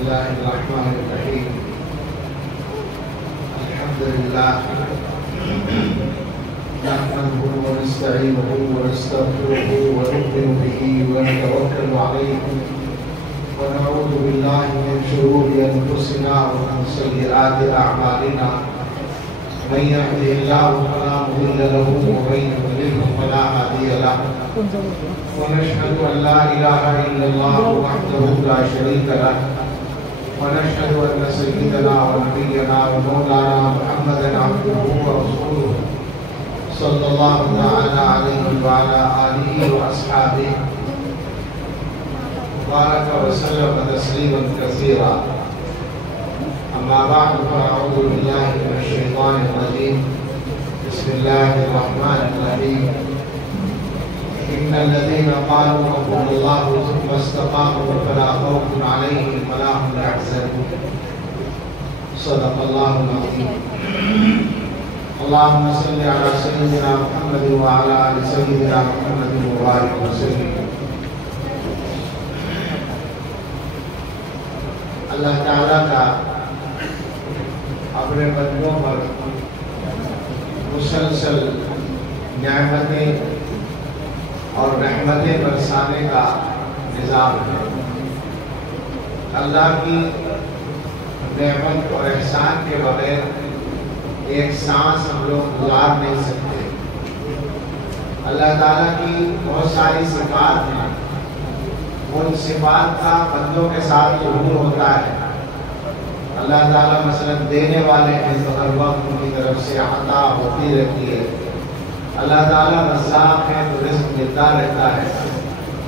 الله الرحمن الرحيم. الحمد لله نحمده ونستعينه ونستغفره ونؤمن به ونتوكل عليه ونعوذ بالله من شرور أنفسنا ومن سيئات أعمالنا. من يهده الله فلا مضل له ومن يضلل فلا هادي له. ونشهد أن لا إله إلا الله وحده لا شريك له. ونشهد أن سيدنا ونبينا ومولانا محمدا عبده ورسوله صلى الله تعالى عليه وعلى آله وأصحابه وبارك وسلم تسليما كثيرا. أما بعد فأعوذ بالله من الشيطان الرجيم. بسم الله الرحمن الرحيم. إن الذين قالوا ربنا الله ثم استقاموا فلا خوف عليهم ولا هم يحزنون. صدق الله العظيم. اللهم صل على سيدنا محمد وعلى آل سيدنا محمد وبارك وسلم. اللہ تعالیٰ کا اپنے بندوں پر مسلسل نعمتیں اور رحمتیں برسانے کا نظام ہے. اللہ کی نعمت اور احسان کے بغیر ایک سانس ہم لوگ گزار نہیں سکتے. اللہ تعالیٰ کی بہت ساری صفات ہیں. ان صفات کا بندوں کے ساتھ ظہور ہوتا ہے. اللہ تعالیٰ مثلا دینے والے ہیں تو ہر وقت ان کی طرف سے عطا ہوتی رہتی ہے. اللہ تعالیٰ رزاق ہے تو رزق ملتا رہتا ہے.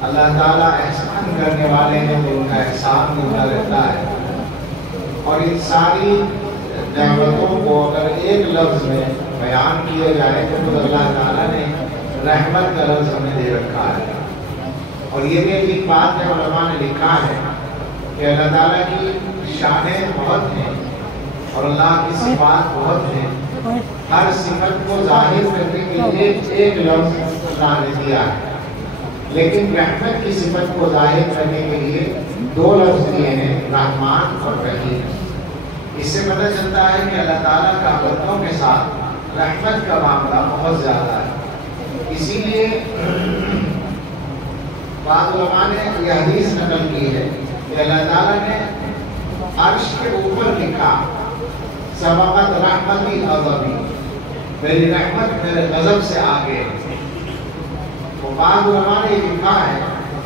اللہ تعالیٰ احسان کرنے والے ہیں تو ان کا احسان ملتا رہتا ہے. اور ان ساری نعمتوں کو اگر ایک لفظ میں بیان کیا جائے تو اللہ تعالیٰ نے رحمت کا لفظ ہمیں دے رکھا ہے. اور یہ بھی ایک بات ہے علماء نے لکھا ہے کہ اللہ تعالیٰ کی شانیں بہت ہیں اور اللہ کی صفات بہت ہیں. ہر صفت کو ظاہر کرنے کے لیے ایک لفظ اللہ نے دیا ہے, لیکن رحمت کی صفت کو ظاہر کرنے کے لیے دو لفظ دیے ہیں, رحمان اور رحیم. اس سے پتہ چلتا ہے کہ اللہ تعالیٰ کا بندوں کے ساتھ رحمت کا معاملہ بہت زیادہ ہے. اسی لیے بعض علماء نے یہ حدیث نقل کی ہے کہ اللہ تعالیٰ نے عرش کے اوپر لکھا سبقت رحمتی غضبی, میری رحمت میرے غضب سے آگے. تو بعض علماء نے یہ لکھا ہے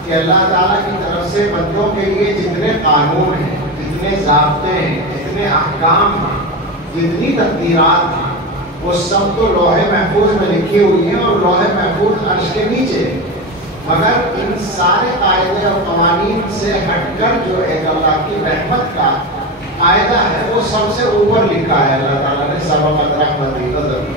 کہ اللہ تعالیٰ کی طرف سے بندوں کے لیے جتنے قانون ہیں, جتنے ضابطے ہیں, جتنے احکام ہیں, جتنی تقدیرات ہیں, وہ سب تو لوح محفوظ میں لکھی ہوئی ہیں اور لوح محفوظ عرش کے نیچے. مگر ان سارے قاعدے اور قوانین سے ہٹ کر جو ایک اللہ کی رحمت کا قاعدہ ہے وہ سب سے اوپر لکھا ہے اللہ تعالیٰ نے سبقت رحمتی غضبی.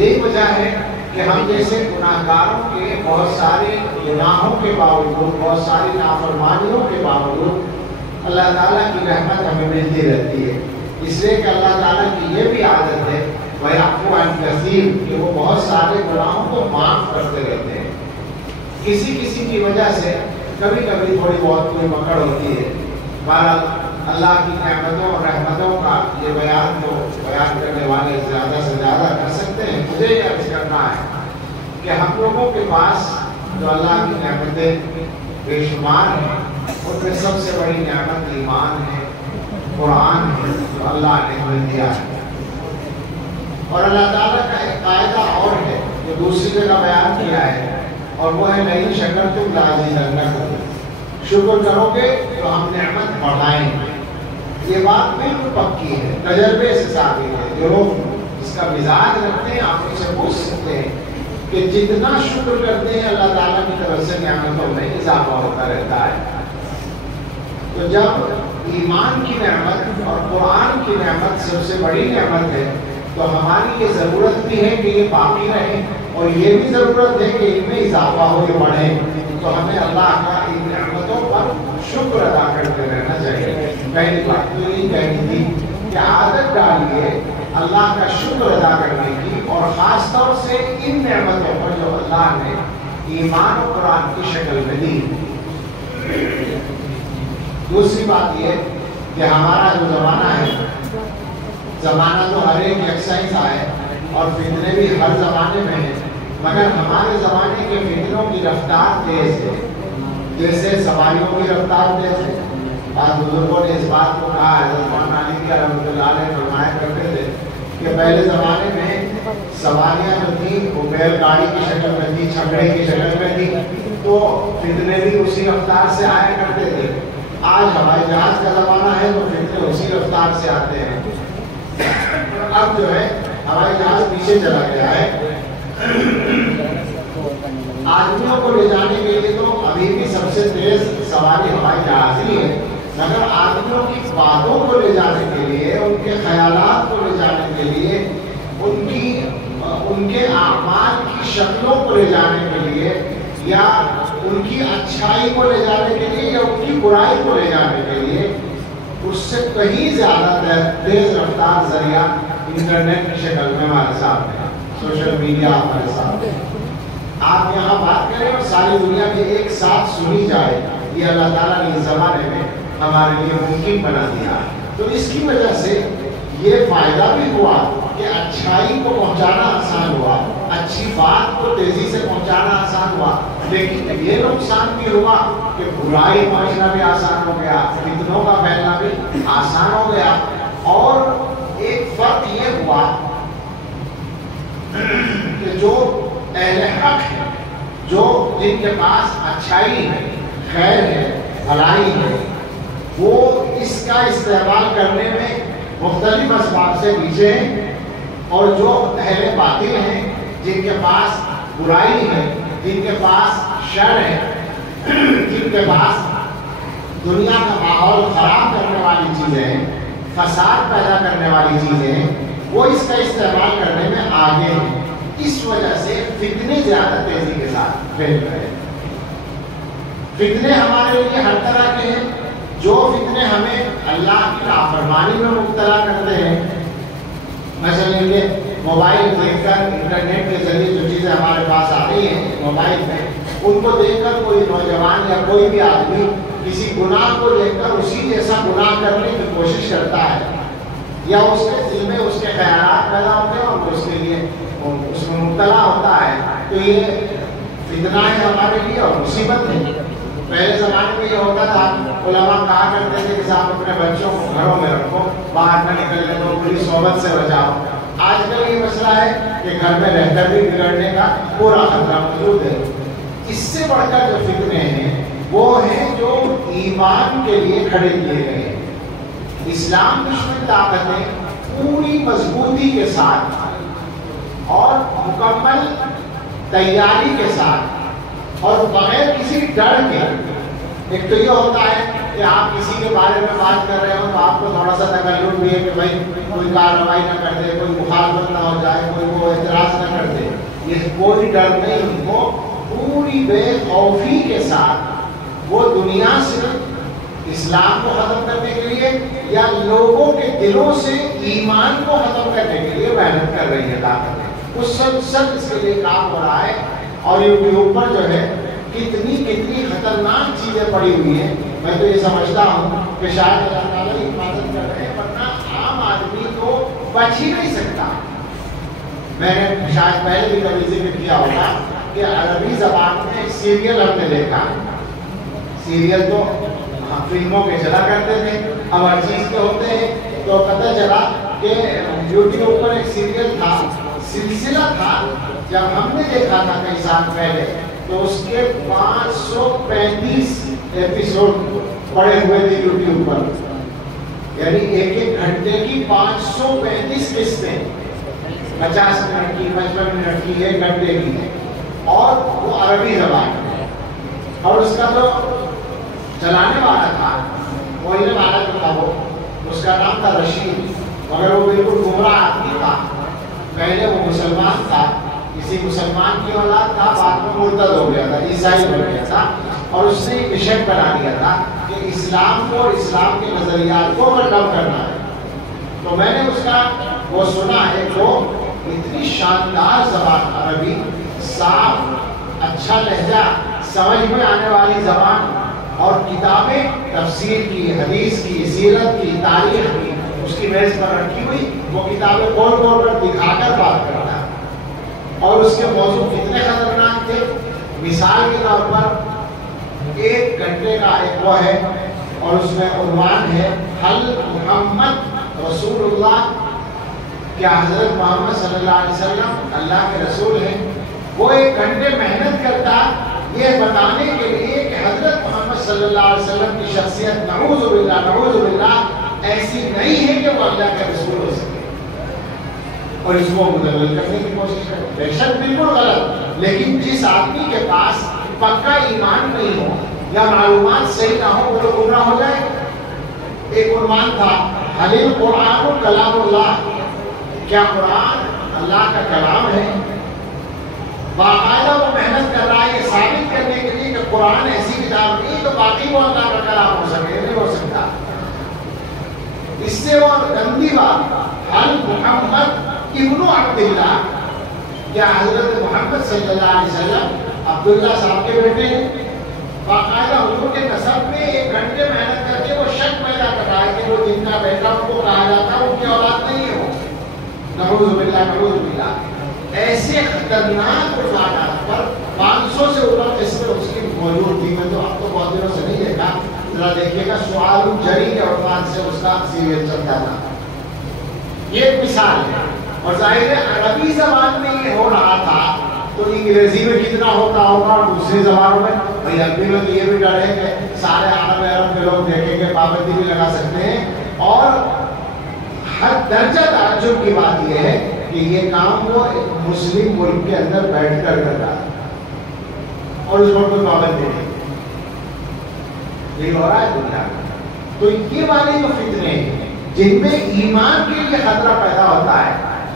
یہی وجہ ہے کہ ہم جیسے گناہگاروں کے بہت سارے گناہوں کے باوجود, بہت ساری نافرمانیوں کے باوجود اللہ تعالیٰ کی رحمت ہمیں ملتی رہتی ہے. اس لیے کہ اللہ تعالیٰ کی یہ بھی عادت ہے وَيَعْفُو عَنْ كَثِيرٍ کہ وہ بہت سارے گناہوں کو معاف کرتے رہتے ہیں. کسی کی وجہ سے کبھی کبھی تھوڑی بہت کوئی پکڑ ہوتی ہے. بہرحال اللہ کی نعمتوں اور رحمتوں کا یہ بیان تو بیان کرنے والے زیادہ سے زیادہ کر سکتے ہیں. مجھے یہ عرض کرنا ہے کہ ہم لوگوں کے پاس جو اللہ کی نعمتیں بے شمار ہیں ان میں سب سے بڑی نعمت ایمان ہے, قرآن ہے جو اللہ نے ہمیں دیا ہے. اور اللہ تعالیٰ کا ایک قاعدہ اور ہے جو دوسری جگہ بیان کیا ہے, اور وہ ہے لئن شکرتم لأزیدنکم, شکر کرو گے تو ہم نعمت بڑھائیں گے. یہ بات بالکل پکی ہے, تجربے سے ثابت ہے. جو لوگ اس کا مزاج رکھتے ہیں آپ ان سے پوچھ سکتے ہیں کہ جتنا شکر کرتے ہیں اللہ تعالیٰ کی طرف سے نعمتوں میں اضافہ ہوتا رہتا ہے. تو جب ایمان کی نعمت اور قرآن کی نعمت سب سے بڑی نعمت ہے تو ہماری یہ ضرورت بھی ہے کہ یہ باقی رہے, اور یہ بھی ضرورت ہے کہ ان میں اضافہ ہو, یہ بڑھے. تو ہمیں اللہ کا ان نعمتوں پر شکر ادا کرتے رہنا چاہیے. پہلی بات تو یہ کہنی تھی کہ عادت ڈالیے اللہ کا شکر ادا کرنے کی, اور خاص طور سے ان نعمتوں پر جو اللہ نے ایمان و قرآن کی شکل میں دی. دوسری بات یہ کہ ہمارا جو زمانہ ہے، زمانہ تو ہر ایک یکساں سا ہے اور فتنے بھی ہر زمانے میں ہیں، مگر ہمارے زمانے کے فتنوں کی رفتار تیز ہے، جیسے سواریوں کی رفتار تیز ہے۔ بعض بزرگوں نے اس بات کو کہا ہے، حضرت مولانا علی رحمۃ اللہ علیہ فرمایا کرتے تھے کہ پہلے زمانے میں سواریاں جو تھیں وہ بیل گاڑی کی شکل میں تھی، چھکڑے کی شکل میں تھی، تو فتنے بھی اسی رفتار سے آیا کرتے تھے۔ آج ہوائی جہاز کا زمانہ ہے تو فتنے اسی رفتار سے آتے ہیں۔ اب جو ہے ہوائی جہاز پیچھے چلا گیا ہے، آدمیوں کو لے جانے کے لیے تو ابھی بھی سب سے تیز سواری ہوائی جہاز ہی ہے، مگر آدمیوں کی باتوں کو لے جانے کے لیے، ان کے خیالات کو لے جانے کے لیے، ان کے اعمال کی شکلوں کو لے جانے کے لیے، یا ان کی اچھائی کو لے جانے کے لیے، یا ان کی برائی کو لے جانے کے لیے، اس سے کہیں زیادہ تیز رفتار ذریعہ انٹرنیٹ کی شکل میں ہمارے سامنے ہے، سوشل میڈیا ہمارے سامنے ہے۔ آپ یہاں بات کریں اور ساری دنیا میں ایک ساتھ سنی جائے، یہ اللہ تعالیٰ نے اس زمانے میں ہمارے لیے ممکن بنا دیا۔ تو اس کی وجہ سے یہ فائدہ بھی ہوا کہ اچھائی کو پہنچانا آسان ہوا، اچھی بات کو تیزی سے پہنچانا آسان ہوا، لیکن یہ نقصان بھی ہوا کہ برائی پہنچنا بھی آسان ہو گیا، فتنوں کا پھیلنا بھی آسان ہو گیا۔ اور ایک فرق یہ ہوا کہ جو اہل حق ہے، جو جن کے پاس اچھائی ہے، خیر ہے، بھلائی ہے، وہ اس کا استعمال کرنے میں مختلف اسباب سے پیچھے ہیں، اور جو اہل باطل ہیں، جن کے پاس برائی ہے، جن کے پاس شر ہے، جن کے پاس دنیا کا ماحول خراب کرنے والی چیزیں ہیں، فساد پیدا کرنے والی چیزیں ہیں، وہ اس کا استعمال کرنے میں آگے ہیں۔ اس وجہ سے فتنے زیادہ تیزی کے ساتھ پھیل رہے ہیں۔ فتنے ہمارے لیے ہر طرح کے ہیں، جو فتنے ہمیں اللہ کی نافرمانی میں مبتلا کرتے ہیں، مثلا یہ موبائل دیکھ کر، انٹرنیٹ کے ذریعے جو چیزیں ہمارے پاس آ رہی ہیں موبائل میں، ان کو دیکھ کر کوئی نوجوان یا کوئی بھی آدمی کسی گناہ کو دیکھ کر اسی جیسا گناہ کرنے کی کوشش کرتا ہے، یا اس کے دل میں اس کے خیالات پیدا ہوتے ہیں اور اس کے لیے اس میں مبتلا ہوتا ہے۔ تو یہ فتنہ ہے ہمارے لیے اور مصیبت ہے۔ پہلے زمانے میں یہ ہوتا تھا، علماء کہا کرتے تھے کہ صاحب اپنے بچوں کو گھروں میں رکھو، باہر نہ نکلنے دو، بری صحبت سے بچاؤ۔ آج کل یہ مسئلہ ہے کہ گھر میں رہ کر بھی بگڑنے کا پورا خطرہ موجود ہے۔ اس سے بڑھ کر جو فتنے ہیں وہ ہیں جو ایمان کے لیے کھڑے کیے گئے ہیں۔ اسلام دشمن طاقتیں پوری مضبوطی کے ساتھ اور مکمل تیاری کے ساتھ اور بغیر کسی ڈر کے، ایک تو یہ ہوتا ہے کہ آپ کسی کے بارے میں بات کر رہے ہو تو آپ کو تھوڑا سا تکلف بھی ہے کہ بھائی کوئی کارروائی نہ کر دے، کوئی مخالفت نہ ہو جائے، کوئی وہ اعتراض نہ کر دے، یہ کوئی ڈر نہیں، وہ پوری بے خوفی کے ساتھ وہ دنیا سے اسلام کو ختم کرنے کے لیے یا لوگوں کے دلوں سے ایمان کو ختم کرنے کے لیے محنت کر رہی ہے طاقتیں۔ اس سب اس کے لیے کام ہو رہا ہے، اور یوٹیوب پر جو ہے کتنی خطرناک چیزیں پڑی ہوئی ہیں۔ میں تو یہ سمجھتا ہوں کہ شاید اللہ تعالیٰ حفاظت کر رہے ہیں، ورنہ عام آدمی تو بچ ہی نہیں سکتا۔ میں نے شاید پہلے بھی کبھی ذکر کیا ہوگا کہ عربی زبان میں سیریل ہم نے دیکھا، سیریل تو فلموں کے چلا کرتے تھے، اب ہر چیز کے ہوتے ہیں، تو پتہ چلا کہ یوٹیوب پر ایک سیریل تھا، سلسلہ تھا، جب ہم نے دیکھا تھا کئی سال پہلے تو اس کے 535 ایپیسوڈ پڑے ہوئے تھے یوٹیوب پر، یعنی ایک گھنٹے کی 535 قسطیں، 50 منٹ کی، 55 منٹ کی، 1 گھنٹے کی، اور وہ عربی زبان میں، اور اس کا جو چلانے والا تھا، موہنے والا جو تھا، وہ اس کا نام تھا رشید، مگر وہ بالکل گمراہ آدمی تھا۔ پہلے وہ مسلمان تھا، کسی مسلمان کی اولاد تھا، بعد میں مرتد ہو گیا تھا، عیسائی بن گیا تھا، اور اس نے ایک مشن بنا لیا تھا کہ اسلام کو اور اسلام کے نظریات کو ختم کرنا ہے۔ تو میں نے اس کا وہ سنا ہے، جو اتنی شاندار زبان عربی، صاف، اچھا لہجہ، سمجھ میں آنے والی زبان، اور کتابیں تفسیر کی، حدیث کی، سیرت کی، تاریخ کی اس کی میز پر رکھی ہوئی، وہ کتابیں کھول کھول کر دکھا کر بات کرتا، اور اس کے موضوع کتنے خطرناک تھے۔ مثال کے طور پر 1 گھنٹے کا ایک وہ ہے، اور اس میں عنوان ہے حل محمد رسول اللہ، کیا حضرت محمد صلی اللہ علیہ وسلم اللہ کے رسول ہیں؟ وہ 1 گھنٹے محنت کرتا یہ بتانے کے لیے کہ حضرت محمد صلی اللہ علیہ وسلم کی شخصیت نعوذ باللہ ایسی نہیں ہے کہ وہ اللہ کے رسول ہو سکے، اور اس کو مدلل کرنے کی کوشش کرے۔ بے شک بالکل غلط، لیکن جس آدمی کے پاس پکا ایمان نہیں ہو یا معلومات صحیح نہ ہو وہ تو گمراہ ہو جائے۔ ایک عنوان تھا حل القرآن کلام اللہ، کیا قرآن اللہ کا کلام ہے؟ باقاعدہ وہ محنت کر رہا ہے یہ ثابت کرنے کے لیے کہ قرآن ایسی کتاب نہیں تو باقی وہ اللہ کا کلام ہو سکے، نہیں ہو سکتا۔ اس سے اور گندی بات حل محمد ابن عبداللہ، کیا حضرت محمد صلی اللہ علیہ وسلم عبداللہ صاحب کے بیٹے ہیں؟ باقاعدہ حضور کے نسب میں 1 گھنٹے محنت کر کے وہ شک پیدا کر رہا ہے کہ وہ جن کا بیٹا ان کو کہا جاتا ہے ان کی اولاد نہیں ہے وہ، نعوذ باللہ۔ ایسے خطرناک عنوانات پر 500 سے اوپر قسمیں اس کی موجود تھی، میں تو آپ کو بہت دنوں سے نہیں دیکھا، ذرا دیکھیے گا سوال الجری کے عنوان سے اس کا سیریل چلتا تھا۔ یہ ایک مثال ہے، اور ظاہر ہے عربی زبان میں یہ ہو رہا تھا تو انگریزی میں کتنا ہوتا ہوگا اور دوسری زبانوں میں؟ بھائی عربی میں تو یہ بھی ڈر ہے کہ سارے عرب کے لوگ دیکھیں گے، پابندی بھی لگا سکتے ہیں، اور حد درجہ تعجب کی بات یہ ہے کہ یہ کام وہ مسلم ملک کے اندر بیٹھ کر رہا ہے اور اس پر کوئی پابندی نہیں۔ یہ ہو رہا ہے دنیا میں۔ تو یہ والے جو فتنے ہیں جن میں ایمان کے لیے خطرہ پیدا ہوتا ہے،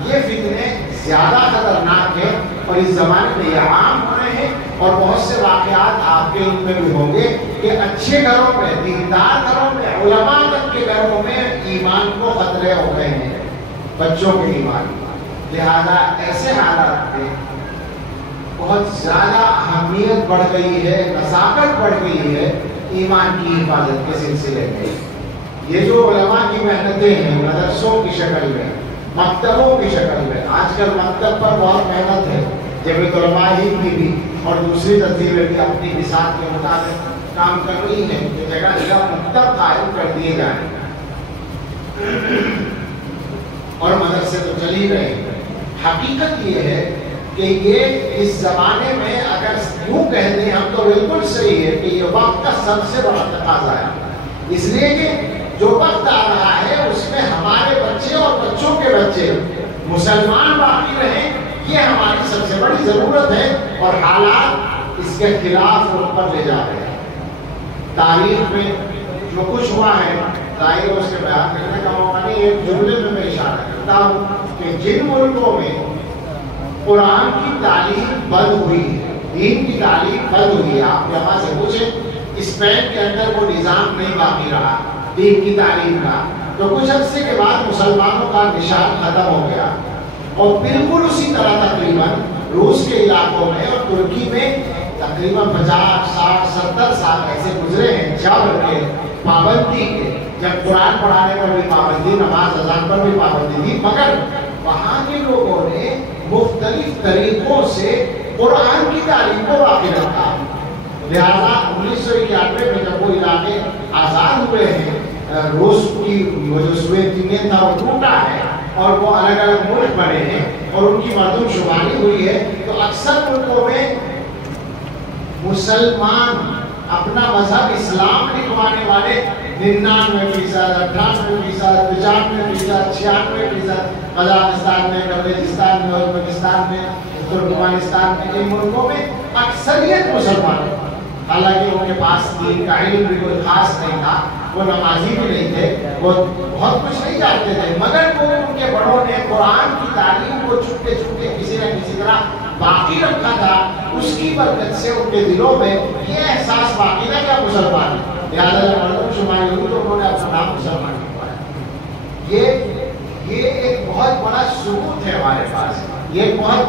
یہ فتنے زیادہ خطرناک ہیں، اور اس زمانے میں یہ عام ہو رہے ہیں، اور بہت سے واقعات آپ کے ان میں بھی ہوں گے کہ اچھے گھروں میں، دیندار گھروں میں، علماء تک کے گھروں میں ایمان کو خطرے ہو گئے ہیں، بچوں کے ایمان۔ لہذا ایسے حالات میں بہت زیادہ اہمیت بڑھ گئی ہے، نزاکت بڑھ گئی ہے ایمان کی حفاظت کے سلسلے میں۔ یہ جو علماء کی محنتیں ہیں مدرسوں کی شکل میں، مکتبوں کی شکل میں، آج کل مکتب پر بہت محنت ہے، جمعیت علماء ہند کی بھی اور دوسری تنظیمیں بھی اپنی بساط کے مطابق کام کر رہی ہیں کہ جگہ جگہ مکتب قائم کر دیے جائیں، اور مدرسے تو چل ہی رہے ہیں۔ حقیقت یہ ہے کہ یہ اس زمانے میں اگر یوں کہہ دیں ہم تو بالکل صحیح ہے کہ یہ وقت کا سب سے بڑا تقاضا ہے، اس لیے کہ جو وقت آ رہا ہے اس میں ہمارے بچے اور بچوں کے بچے مسلمان باقی رہیں، یہ ہماری سب سے بڑی ضرورت ہے، اور حالات اس کے خلاف رخ پر لے جا رہے ہیں۔ تاریخ میں جو کچھ ہوا ہے ظاہر اس کے بیان کرنے کا موقع نہیں، ایک جملے میں اشارہ کرتا ہوں کہ جن ملکوں میں قرآن کی تعلیم بند ہوئی ہے، دین کی تعلیم بند ہوئی ہے، آپ یہاں سے پوچھیں اسپین کے اندر وہ نظام نہیں باقی رہا دین کی تعلیم کا، تو کچھ عرصے کے بعد مسلمانوں کا نشان ختم ہو گیا، اور بالکل اسی طرح تقریباً روس کے علاقوں میں اور ترکی میں تقریباً 50 60 70 سال ایسے گزرے ہیں جبر کے، پابندی کے، جب قرآن پڑھانے پر بھی پابندی، نماز اذان پر بھی پابندی تھی، مگر وہاں کے لوگوں نے مختلف طریقوں سے قرآن کی تعلیم کو باقی رکھا۔ لہذا 1991 میں جب وہ علاقے آزاد ہوئے ہیں، روس کی وہ جو سوویت یونین تھا وہ ٹوٹا ہے اور وہ الگ الگ ملک بنے ہیں اور ان کی مردم شماری ہوئی ہے، تو اکثر ملکوں میں مسلمان اپنا مذہب اسلام لکھوانے والے 99%، 98%، 95%، 96%، قزاقستان میں، قزاقستان میں، ازبکستان میں، ترکمانستان میں، ان ملکوں میں اکثریت مسلمان، حالانکہ ان کے پاس دین کا علم بھی کوئی خاص نہیں تھا، وہ نمازی بھی نہیں تھے، وہ بہت کچھ نہیں جانتے تھے، مگر وہ ان کے بڑوں نے قرآن کی تعلیم کو چھپتے چھپتے کسی نہ کسی طرح باقی رکھا تھا، اس کی برکت سے ان کے دلوں میں یہ احساس باقی تھا کہ مسلمان ہے، لہٰذا جب مردم شماری ہوئی تو انہوں نے اپنا نام مسلمان لکھوایا۔ یہ ایک بہت بڑا ثبوت ہے ہمارے پاس، یہ ایک بہت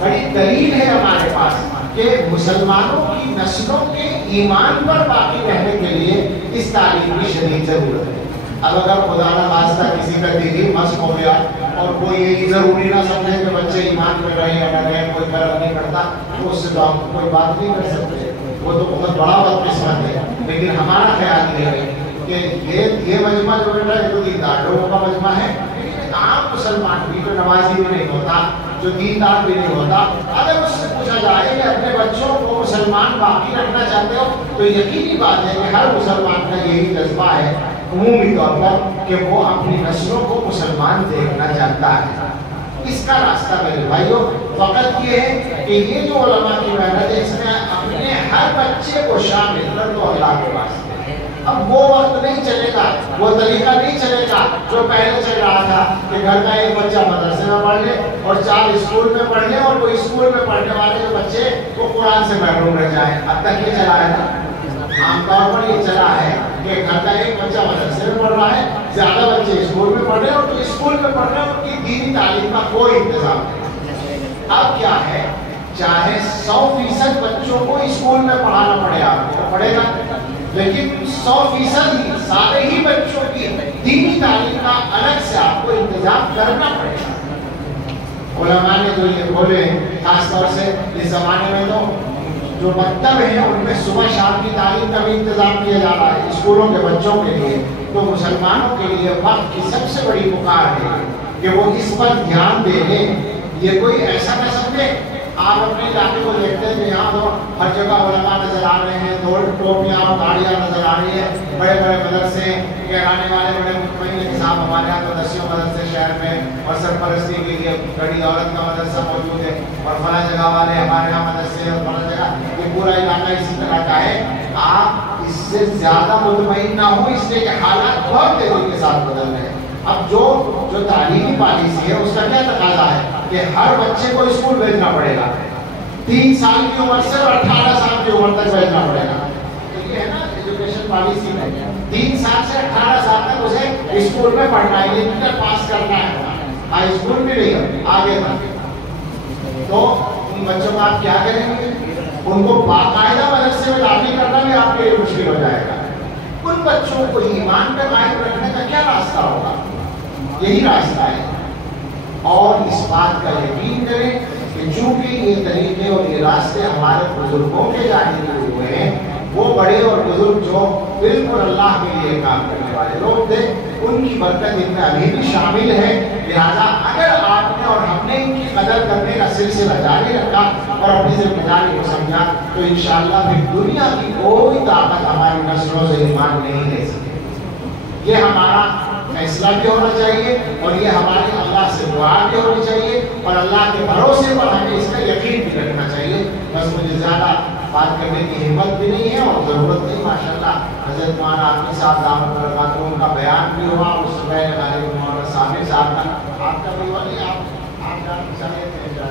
بڑی دلیل ہے ہمارے پاس کہ مسلمانوں کی نسلوں کے ایمان پر باقی رہنے کے لیے اس تعلیم کی شدید ضرورت ہے۔ اب اگر خدا نہ خواستہ کسی کا دل مست ہو گیا اور کوئی یہ ضروری نہ سمجھے کہ بچے ایمان پہ رہے یا نہ رہے، کوئی فرق نہیں پڑتا، تو اس سے تو آپ کوئی بات نہیں کر سکتے، وہ تو بہت بڑا بدقسمت ہے۔ لیکن ہمارا خیال یہ ہے کہ یہ مجمع جو ہے یہ تو دیندار لوگوں کا مجمع ہے، لیکن عام مسلمان بھی جو نمازی بھی نہیں ہوتا، جو دیندار بھی نہیں ہوتا، اگر اس سے پوچھا جائے کہ اپنے بچوں کو مسلمان باقی رکھنا چاہتے ہو تو یقینی بات ہے کہ ہر مسلمان کا یہی جذبہ ہے عمومی طور پر کہ وہ اپنی نسلوں کو مسلمان دیکھنا چاہتا ہے۔ اس کا راستہ میرے بھائیوں فقط یہ ہے کہ یہ جو علماء کی محنت ہے اس میں اپنے ہر بچے کو شامل کر دو اللہ کے واسطے۔ اب وہ وقت نہیں چلے گا، وہ طریقہ نہیں چلے گا جو پہلے چل رہا تھا کہ گھر کا ایک بچہ مدرسے میں پڑھ لے اور 4 اسکول میں پڑھ لے، اور وہ اسکول میں پڑھنے والے جو بچے وہ قرآن سے محروم رہ جائیں۔ اب تک یہ چلا ہے نا، عام طور پر یہ چلا ہے کہ گھر کا ایک بچہ مدرسے میں پڑھ رہا ہے، زیادہ بچے اسکول میں پڑھ رہے ہیں، اور جو اسکول میں پڑھ رہے ہیں ان کی دینی تعلیم کا کوئی انتظام نہیں۔ اب کیا ہے، چاہے 100% بچوں کو اسکول میں پڑھانا پڑے، آپ کو پڑے گا، لیکن 100% ہی سارے ہی بچوں کی دینی تعلیم کا الگ سے آپ کو انتظام کرنا پڑے گا۔ علماء نے جو یہ کھولے، خاص طور سے اس زمانے میں تو جو مکتب ہیں ان میں صبح شام کی تعلیم کا بھی انتظام کیا جا رہا ہے اسکولوں کے بچوں کے لیے، تو مسلمانوں کے لیے وقت کی سب سے بڑی پکار ہے کہ وہ اس پر دھیان دے لیں۔ یہ کوئی ایسا نہ سمجھے، آپ اپنے علاقے کو دیکھتے ہیں کہ یہاں تو ہر جگہ علماء نظر آ رہے ہیں، دو ٹوپیاں اور گاڑیاں نظر آ رہی ہیں، بڑے بڑے مدرسے کہلانے والے بڑے مطمئن ہیں کہ صاحب ہمارے یہاں تو 10 مدرسے شہر میں اور سرپرستی کے لیے بڑی دولت کا مدرسہ موجود ہے، اور فلاں جگہ والے ہمارے یہاں مدرسے اور فلاں جگہ، یہ پورا علاقہ اسی طرح کا ہے۔ آپ اس سے زیادہ مطمئن نہ ہو، اس لیے کہ حالات بہت تیزی کے ساتھ بدل رہے ہیں۔ اب جو تعلیمی پالیسی ہے اس کا کیا تقاضا ہے کہ ہر بچے کو اسکول بھیجنا پڑے گا، 3 سال کی عمر سے اور 18 سال کی عمر تک بھیجنا پڑے گا۔ تو یہ ہے نا ایجوکیشن پالیسی میں 3 سال سے 18 سال تک اسے اسکول میں پڑھنا ہے، انٹر پاس کرنا ہے، ہائی اسکول بھی نہیں آگے تک۔ تو ان بچوں کو آپ کیا کریں گے؟ ان کو باقاعدہ مدرسے میں داخل کرنا بھی آپ کے لیے مشکل ہو جائے گا۔ ان بچوں کو ایمان پہ قائم رکھنے کا کیا راستہ ہوگا؟ یہی راستہ ہے، اور اس بات کا یقین کریں کہ چونکہ یہ طریقے اور یہ راستے ہمارے بزرگوں کے جاری ہوئے ہیں، وہ بڑے اور بزرگ جو بالکل اللہ کے لیے کام کرنے والے لوگ تھے، ان کی برکت ان میں ابھی بھی شامل ہے۔ لہٰذا اگر آپ نے اور ہم نے ان کی قدر کرنے کا سلسلہ جاری رکھا اور اپنی ذمہ داری کو سمجھا تو انشاءاللہ پھر دنیا کی کوئی طاقت ہماری نسلوں سے ایمان نہیں لے سکے۔ یہ ہمارا فیصلہ بھی ہونا چاہیے، اور یہ ہماری اللہ سے دعا بھی ہونی چاہیے، اور اللہ کے بھروسے پر ہمیں اس کا یقین بھی رکھنا چاہیے۔ بس مجھے زیادہ بات کرنے کی ہمت بھی نہیں ہے اور ضرورت نہیں۔ ماشاءاللہ حضرت مولانا عاقل صاحب دامت برکاتہ ان کا بیان بھی ہوا، اس سے پہلے ہمارے مولانا صابر صاحب کا، آپ کا بھی ہوا نہیں، آپ جاننا چاہیے تھے،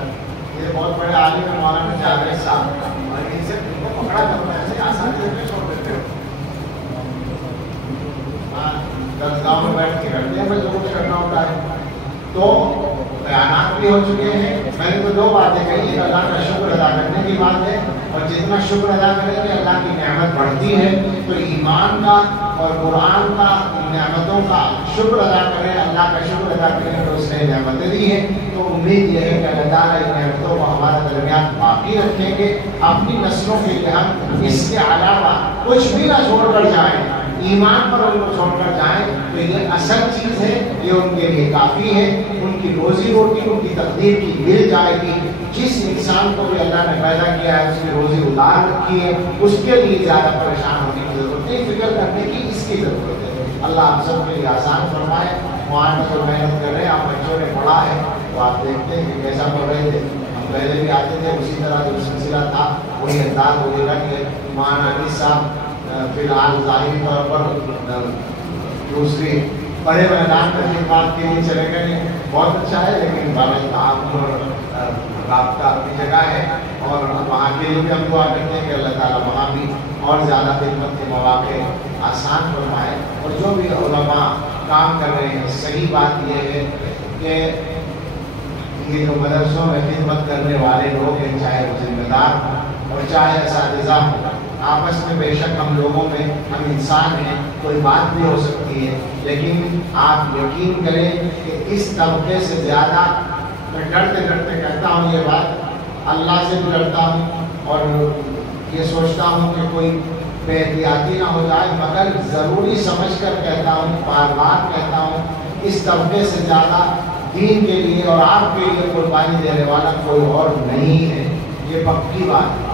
یہ بہت بڑے عالم ہیں مولانا جاوید صاحب، اور ان سے ان کو پکڑا کرنا ایسے آسانی سے چھوڑ دیتے ہو، درسگاہ میں بیٹھ کے کرتے ہیں، جو کچھ کرنا ہوتا ہے۔ تو بیانات بھی ہو چکے ہیں۔ میں نے تو 2 باتیں کہی، اللہ کا شکر ادا کرنے کی بات ہے، اور جتنا شکر ادا کریں گے اللہ کی نعمت بڑھتی ہے، تو ایمان کا اور قرآن کا نعمتوں کا شکر ادا کریں، اللہ کا شکر ادا کریں تو اس نے نعمتیں دی ہیں۔ تو امید یہ ہے کہ اللہ تعالیٰ ان نعمتوں کو ہمارے درمیان باقی رکھیں گے، اپنی نسلوں کے لیے ہم اس کے علاوہ کچھ بھی نہ چھوڑ کر جائیں، ایمان پر ان کو چھوڑ کر جائیں تو یہ اصل چیز ہے، یہ ان کے لیے کافی ہے۔ ان کی روزی روٹی ان کی تقدیر کی مل جائے گی۔ جس انسان کو بھی اللہ نے پیدا کیا ہے اس کی روزی اتار رکھی ہے، اس کے لیے زیادہ پریشان ہونے کی ضرورت نہیں، فکر کرنے کی اس کی ضرورت ہے۔ اللہ آپ سب کے لیے آسان فرمائے۔ وہاں جو محنت کر رہے ہیں، آپ بچوں نے پڑھا ہے تو آپ دیکھتے ہیں کہ کیسا پڑھ رہے تھے، ہم پہلے بھی آتے تھے، اسی طرح جو سلسلہ تھا وہی انداز ہوگا کہ مولانا علی صاحب فی الحال ظاہری طور پر دوسری بڑے میدان میں خدمات کے لیے چلے گئے، بہت اچھا ہے، لیکن بابل تعاون اور رابطہ اپنی جگہ ہے، اور وہاں کے لیے بھی ہم دعا کرتے ہیں کہ اللہ تعالیٰ وہاں بھی اور زیادہ خدمت کے مواقع آسان فرمائے۔ اور جو بھی علماء کام کر رہے ہیں، صحیح بات یہ ہے کہ یہ جو مدرسوں میں خدمت کرنے والے لوگ ہیں، چاہے وہ ذمہ دار اور چاہے اساتذہ ہوں، آپس میں بے شک ہم لوگوں میں ہم انسان ہیں، کوئی بات بھی ہو سکتی ہے، لیکن آپ یقین کریں کہ اس طبقے سے زیادہ میں ڈرتے ڈرتے کہتا ہوں یہ بات، اللہ سے بھی ڈرتا ہوں اور یہ سوچتا ہوں کہ کوئی بے احتیاطی نہ ہو جائے، مگر ضروری سمجھ کر کہتا ہوں، بار بار کہتا ہوں، اس طبقے سے زیادہ دین کے لیے اور آپ کے لیے قربانی دینے والا کوئی اور نہیں ہے، یہ پکی بات ہے۔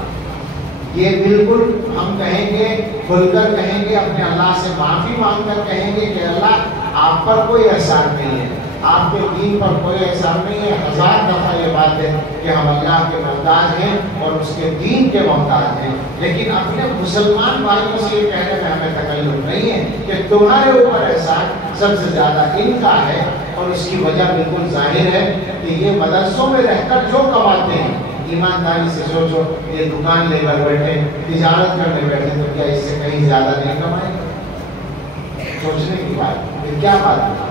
یہ بالکل ہم کہیں گے، کھل کر کہیں گے، اپنے اللہ سے معافی مانگ کر کہیں گے کہ اللہ آپ پر کوئی احسان نہیں ہے، آپ کے دین پر کوئی احسان نہیں ہے۔ ہزار دفعہ یہ بات ہے کہ ہم اللہ کے محتاج ہیں اور اس کے دین کے محتاج ہیں، لیکن اپنے مسلمان بھائیوں سے یہ کہنے میں ہمیں تکلف نہیں ہے کہ تمہارے اوپر احسان سب سے زیادہ ان کا ہے، اور اس کی وجہ بالکل ظاہر ہے کہ یہ مدرسوں میں رہ کر جو کماتے ہیں، ایمانداری سے سوچو، یہ دکان لے کر بیٹھے، تجارت کرنے بیٹھے، تو کیا اس سے کہیں زیادہ نہیں کمائیں؟ سوچنے کی بات، یہ کیا بات ہے؟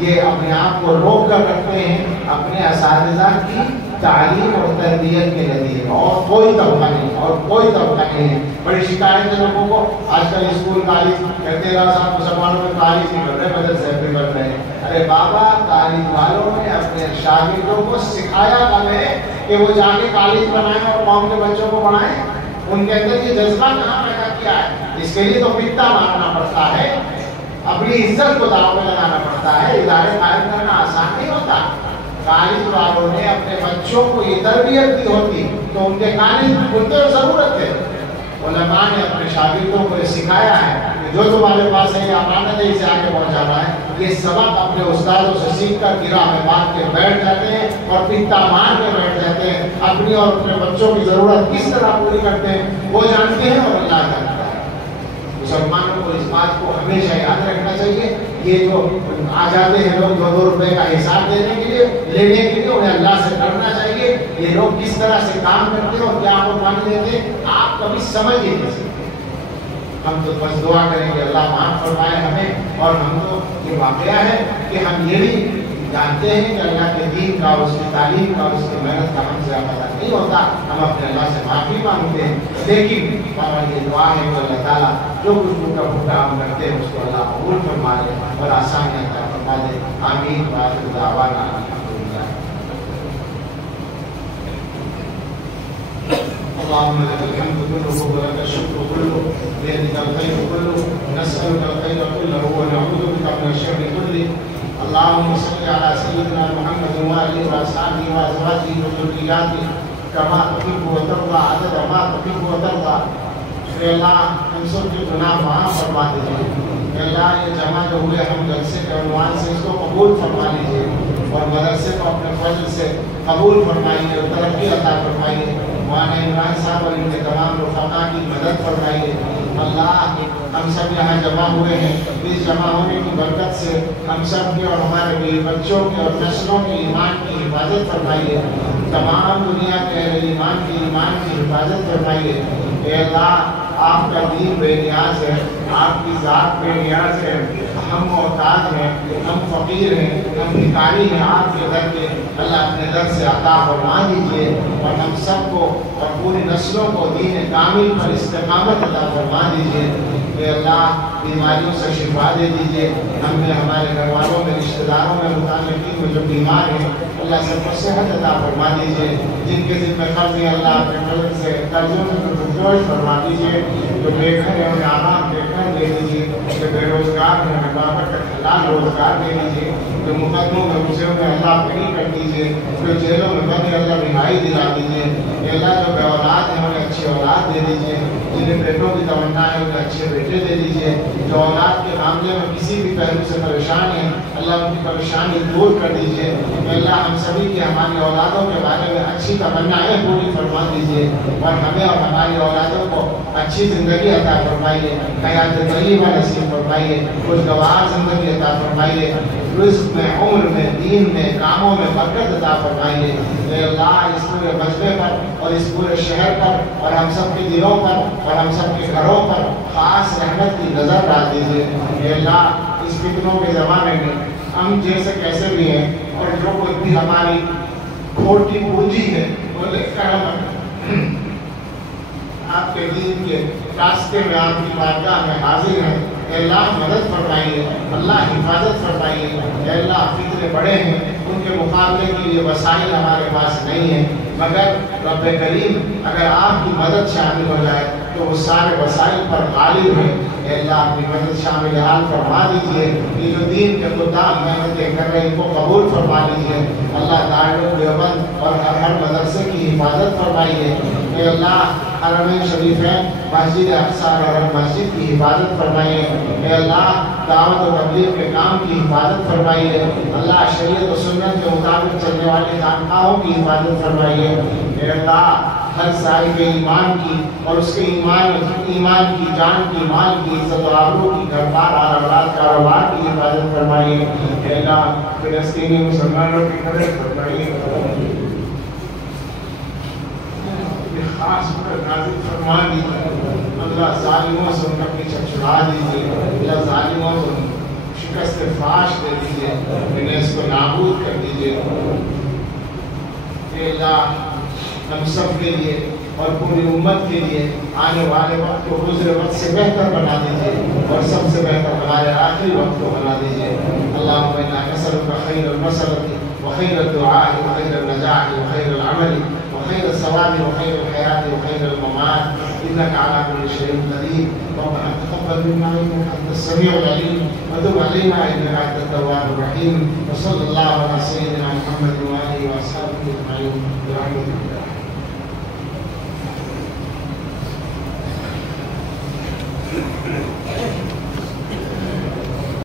یہ اپنے آپ کو روک کر رکھتے ہیں اپنے اساتذہ کی تعلیم اور تربیت کے نتیجے میں، اور کوئی طبقہ نہیں، اور کوئی طبقہ نہیں ہے۔ بڑی شکایت ہے لوگوں کو، آج کل اسکول کالج کہتے ہیں صاحب مسلمانوں میں کالج نہیں بن رہے، مدرسے بھی بن رہے ہیں۔ ارے بابا، کالج والوں نے اپنے شاگردوں کو سکھایا کب ہے کہ وہ جا کے کالج بنائیں اور قوم کے بچوں کو پڑھائیں؟ ان کے اندر یہ جذبہ کہاں پیدا کیا ہے؟ اس کے لیے تو پتا مارنا پڑتا ہے، اپنی عزت کو داؤ میں لگانا پڑتا ہے، ادارے قائم کرنا آسان نہیں ہوتا۔ کالج والوں نے اپنے بچوں کو یہ تربیت دی ہوتی تو ان کے کالج کھلتے اور ضرورت ہے۔ علماء نے اپنے شاگردوں کو یہ سکھایا ہے کہ جو تمہارے پاس ہے یہ امانت ہے، اسے آگے پہنچانا ہے۔ یہ سبق اپنے استادوں سے سیکھ کر گرہ میں باندھ کے بیٹھ جاتے ہیں اور پتا مار کے بیٹھ جاتے ہیں، اپنی اور اپنے بچوں کی ضرورت کس طرح پوری کرتے ہیں وہ جانتے ہیں اور اللہ جانتا ہے۔ مسلمانوں کو اس بات کو ہمیشہ یاد رکھنا چاہیے، یہ جو آ جاتے ہیں لوگ 2-2 روپے کا حساب دینے کے لیے، لینے کے لیے، انہیں اللہ سے ڈرنا چاہیے۔ یہ لوگ کس طرح سے کام کرتے ہیں اور کیا قربانی دیتے ہیں آپ کبھی سمجھ ہی نہیں سکتے۔ ہم تو بس دعا کریں کہ اللہ معاف فرمائے ہمیں، اور ہم تو یہ واقعہ ہے کہ ہم یہ بھی جانتے ہیں کہ اللہ کے دین کا، اس کی تعلیم کا، اس کی محنت کا ہم سے پتہ نہیں ہوتا، ہم اپنے اللہ سے معافی مانگتے ہیں، لیکن ہماری یہ دعا ہے کہ اللہ تعالیٰ جو کچھ ٹوٹا پھوٹا ہم کرتے ہیں اس کو اللہ قبول فرما دے اور آسانی عطا فرما دے۔ آمین۔ وآخر دعوانا الحمدللہ۔ اللهم لك الحمد كله ولك الشكر كله بيدك الخير كله نسألك الخير كله ونعوذ بك من الشر كله اللهم صل على سيدنا محمد وآله وأصحابه وأزواجه وذرياته كما تحب وترضى عدد ما تحب وترضى۔ اے اللہ ہم سب کے گناہ معاف فرما دیجیے، اے اللہ یہ جمع جو ہوئے ہم جلسے کے عنوان سے اس کو قبول فرما لیجیے اور مدرسے کو اپنے فضل سے قبول فرمائیے اور ترقی عطا فرمائیے۔ مولانا عمران صاحب اور ان کے تمام رفقا کی مدد فرمائیے۔ اللہ ہم سب یہاں جمع ہوئے ہیں، اس جمع ہونے کی برکت سے ہم سب کے اور ہمارے بیوی بچوں کے اور نسلوں کے ایمان کی حفاظت فرمائیے، تمام دنیا کے اہل ایمان کی ایمان کی حفاظت فرمائیے۔ اے اللہ آپ کا دین بے نیاز ہے، آپ کی ذات بے نیاز ہے، ہم محتاج ہیں، ہم فقیر ہیں، ہم بھکاری ہیں آپ کے در کے۔ اللہ اپنے در سے عطا فرما دیجیے اور ہم سب کو اور پوری نسلوں کو دین کامل پر استقامت عطا فرما دیجیے۔ اے اللہ بیماریوں سے شفا دے دیجیے، ہم نے ہمارے گھر والوں میں، رشتہ داروں میں، متعلقین میں جو بیمار ہیں اللہ سب کو صحت عطا فرما دیجیے۔ جن کے ذمہ قرض ہیں اللہ اپنے فضل سے قرضوں میں جوش فرما دیجیے، جو بے گھر ہیں انہیں آرام بے گھر دے دیجیے، جو بے روزگار ہیں انہیں بابر حلال روزگار دے دیجیے، جو مقدموں میں گھسے ہوئے اللہ فری کر دیجیے، جو جیلوں میں بندے اللہ رہائی دلا دیجیے۔ اے اللہ جو بے اولاد ہیں انہیں اچھی اولاد دے دیجیے، جنہیں بیٹوں کی تمنا ہے انہیں اچھے بیٹے دے دیجیے، جو اولاد کے معاملے میں کسی بھی پہلو سے پریشان ہیں اللہ ان کی پریشانی دور کر دیجیے۔ اے اللہ ہم سبھی کی ہماری اولادوں کے بارے میں اچھی تمنائیں پوری فرما دیجیے اور ہمیں اور ہماری اولادوں کو اچھی زندگی عطا فرمائیے، حیات طیبہ نصیب فرمائیے، خوشگوار زندگی عطا فرمائیے، رزق میں، عمر میں، دین میں، کاموں میں برکت عطا فرمائیے۔ اے اللہ اس پورے مجمع پر اور اس پورے شہر پر اور ہم سب کے دلوں پر اور ہم سب کے گھروں پر خاص رحمت کی نظر ڈال دیجیے۔ اے اللہ اس فتنوں کے زمانے میں ہم جیسے کیسے بھی ہیں اور جو کچھ بھی ہماری کھوٹی پونجی ہے وہ لے کر ہم آپ کے دین کے راستے میں آپ کی بارگاہ میں حاضر ہیں. اے اللہ مدد فرمائیے, اللہ حفاظت فرمائیے. اے اللہ فتنے بڑے ہیں, ان کے مقابلے کے لیے وسائل ہمارے پاس نہیں ہیں, مگر رب کریم اگر آپ کی مدد شامل ہو جائے تو وہ سارے وسائل پر غالب ہیں. اے اللہ اپنی مدد شامل حال فرما دیجیے. یہ جو دین کے خدام محنتیں کر رہے ہیں ان کو قبول فرما لیجیے. اللہ دارالعلوم دیوبند اور ہر مدرسے کی حفاظت فرمائیے. اے اللہ حرمین شریفین, مسجد اقصی اور ہر مسجد کی حفاظت فرمائیے. اے اللہ دعوت و تبلیغ کے کام کی حفاظت فرمائیے. اللہ شریعت و سنت کے مطابق چلنے والے خانقاہوں کی حفاظت فرمائیے. اے اللہ ہر صاحب ایمان کی اور اس کے ایمان کی, جان کی, مال کی, عزت و آبرو کی, گھر بار اور اولاد کاروبار کی حفاظت فرمائیے. اے اللہ فلسطینی مسلمانوں کی مدد فرمائیے. خاص پر نازل فرما دیجیے. اللہ ظالموں سے ان کا پیچھا چھڑا دیجیے. اللہ ظالموں کو شکست فاش دے دیجیے, انہیں اس کو نابود کر دیجیے. اے اللہ ہم سب کے لیے اور پوری امت کے لیے آنے والے وقت کو گزرے وقت سے بہتر بنا دیجیے, اور سب سے بہتر ہمارے آخری وقت کو بنا دیجیے. اللہم انا نسألک خیر المسألة وخیر الدعاء وخیر النجاح وخیر العمل وخير الثواب وخير الحياة وخير الممات إنك على كل شيء قدير. ربنا تقبل منا إنك أنت السميع العليم وتب علينا إنك أنت التواب الرحيم. وصلى الله على سيدنا محمد وآله وأصحابه